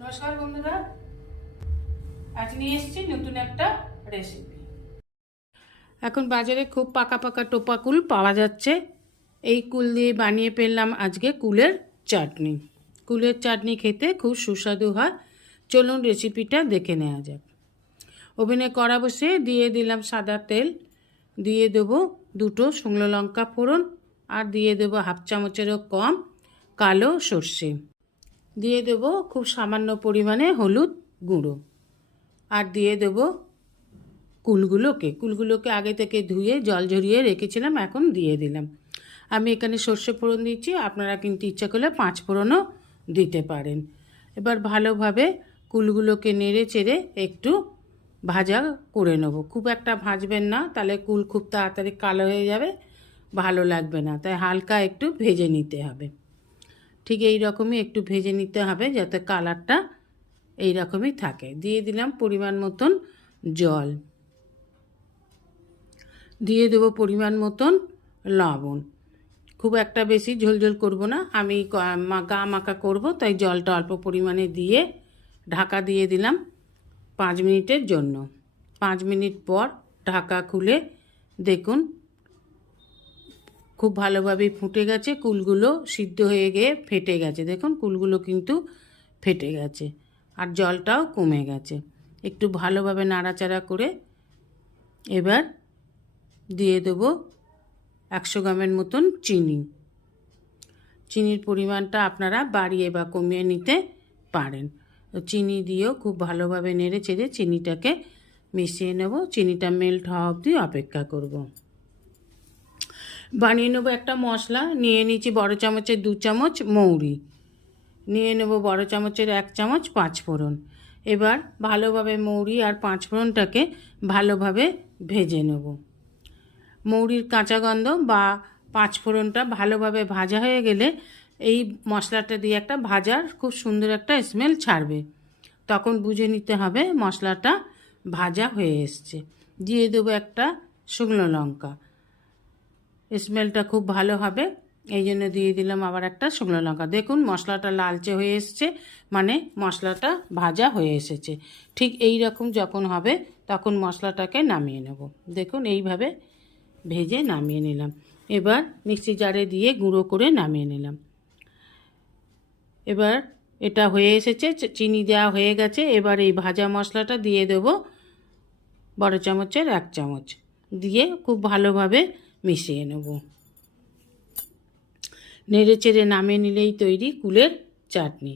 নমস্কার বন্ধুরা, আজ নিয়ে এসেছি নতুন একটা রেসিপি। এখন বাজারে খুব পাকা পাকা টোপা কুল পাওয়া যাচ্ছে। এই কুল দিয়ে বানিয়ে ফেললাম আজকে কুলের চাটনি। কুলের চাটনি খেতে খুব সুস্বাদু হয়। চলুন রেসিপিটা দেখে নেওয়া যাক। ওভেনে কড়া বসিয়ে দিয়ে দিলাম সাদা তেল, দিয়ে দেবো দুটো শুকনো লঙ্কা ফোড়ন, আর দিয়ে দেবো হাফ চামচেরও কম কালো সর্ষে, দিয়ে দেবো খুব সামান্য পরিমাণে হলুদ গুঁড়ো, আর দিয়ে দেবো কুলগুলোকে আগে থেকে ধুয়ে জল ঝরিয়ে রেখেছিলাম, এখন দিয়ে দিলাম। আমি এখানে সর্ষে ফোড়ন দিচ্ছি, আপনারা কিন্তু ইচ্ছা করলে 5 ফোড়নও দিতে পারেন। এবার ভালোভাবে কুলগুলোকে নেড়ে চেড়ে একটু ভাজা করে নেব। খুব একটা ভাজবেন না, তাহলে কুল খুব তাড়াতাড়ি কালো হয়ে যাবে, ভালো লাগবে না। তাই হালকা একটু ভেজে নিতে হবে। ঠিক এই রকমই একটু ভেজে নিতে হবে যাতে কালারটা এই রকমই থাকে। দিয়ে দিলাম পরিমাণ মতন জল, দিয়ে দেবো পরিমাণ মতন লবণ। খুব একটা বেশি ঝোলঝোল করব না, আমি গা মাখা করব, তাই জলটা অল্প পরিমাণে দিয়ে ঢাকা দিয়ে দিলাম 5 মিনিটের জন্য। 5 মিনিট পর ঢাকা খুলে দেখুন খুব ভালোভাবে ফুটে গেছে, কুলগুলো সিদ্ধ হয়ে গিয়ে ফেটে গেছে। দেখুন কুলগুলো কিন্তু ফেটে গেছে আর জলটাও কমে গেছে। একটু ভালোভাবে নাড়াচাড়া করে এবার দিয়ে দেবো 100 গ্রামের মতন চিনি। চিনির পরিমাণটা আপনারা বাড়িয়ে বা কমিয়ে নিতে পারেন। চিনি দিয়েও খুব ভালোভাবে নেড়ে চেড়ে চিনিটাকে মিশিয়ে নেব। চিনিটা মেল্ট হওয়া অবধি অপেক্ষা করব। বানিয়ে নেবো একটা মশলা। নিয়ে নিয়েছি বড় চামচের 2 চামচ মৌরি, নিয়ে নেব বড় চামচের 1 চামচ 5 ফোড়ন। এবার ভালোভাবে মৌরি আর 5 ফোড়নটাকে ভালোভাবে ভেজে নেব। মৌরির কাঁচা গন্ধ বা 5 ফোড়নটা ভালোভাবে ভাজা হয়ে গেলে এই মশলাটা দিয়ে একটা ভাজার খুব সুন্দর একটা স্মেল ছাড়বে। তখন বুঝে নিতে হবে মশলাটা ভাজা হয়ে এসছে। দিয়ে দেবো একটা শুকনো লঙ্কা, স্মেলটা খুব ভালো হবে, এই জন্য দিয়ে দিলাম আবার একটা শুকনো লঙ্কা। দেখুন মশলাটা লালচে হয়ে এসছে, মানে মশলাটা ভাজা হয়ে এসেছে। ঠিক এই রকম যখন হবে তখন মশলাটাকে নামিয়ে নেব। দেখুন এইভাবে ভেজে নামিয়ে নিলাম। এবার মিক্সি জারে দিয়ে গুঁড়ো করে নামিয়ে নিলাম। এবার এটা হয়ে এসেছে, চিনি দেওয়া হয়ে গেছে। এবার এই ভাজা মশলাটা দিয়ে দেব বড় চামচের 1 চামচ, দিয়ে খুব ভালোভাবে মিশিয়ে নেব। নেড়ে চেড়ে নামিয়ে নিলেই তৈরি কুলের চাটনি।